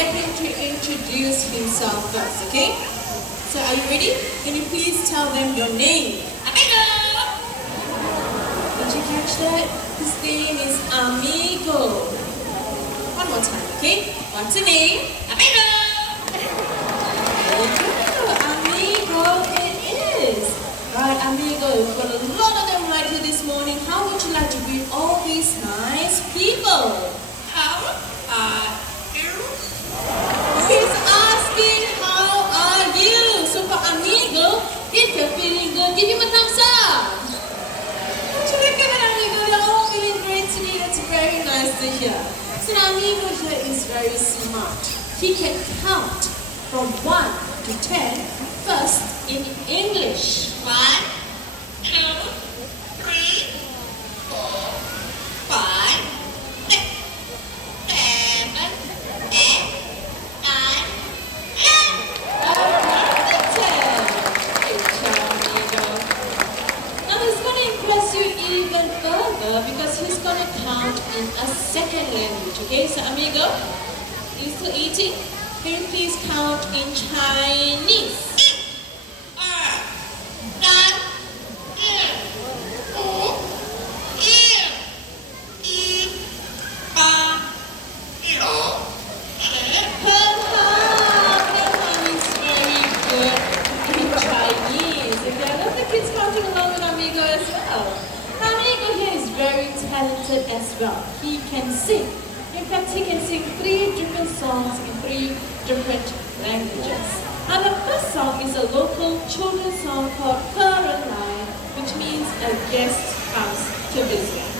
get him to introduce himself first, okay? So are you ready? Can you please tell them your name? Amigo! Did you catch that? His name is Amigo. One more time, okay? What's your name? Amigo! Amigo it is. Right, Amigo, we've got a lot of them right here this morning. How would you like to greet all these nice people? How are you? He's asking how are you? So for Amigo, if you're feeling good, give him a thumbs up. Don't you look at Amigo? They're all feeling great today. That's very nice to hear. So now Amigo here is very smart. He can count from 1 to 10 first in English. 1, 2, 3, 4, 5, 6, 7, 8, 9, 10. Good job, Amigo. Now he's going to impress you even further because he's going to count in a second language. Okay, so Amigo, you still eating? Can you please count in Chinese? 1, 2, 3, 4, 5, 6, 7, 8, 9, 10. Is very good in Chinese. Okay, I love the kids counting along with Amigo as well. Amigo here is very talented as well. He can sing. In fact, he can sing 3 different songs in 3 different languages. And the first song is a local children's song called Caroline, which means a guest comes to visit.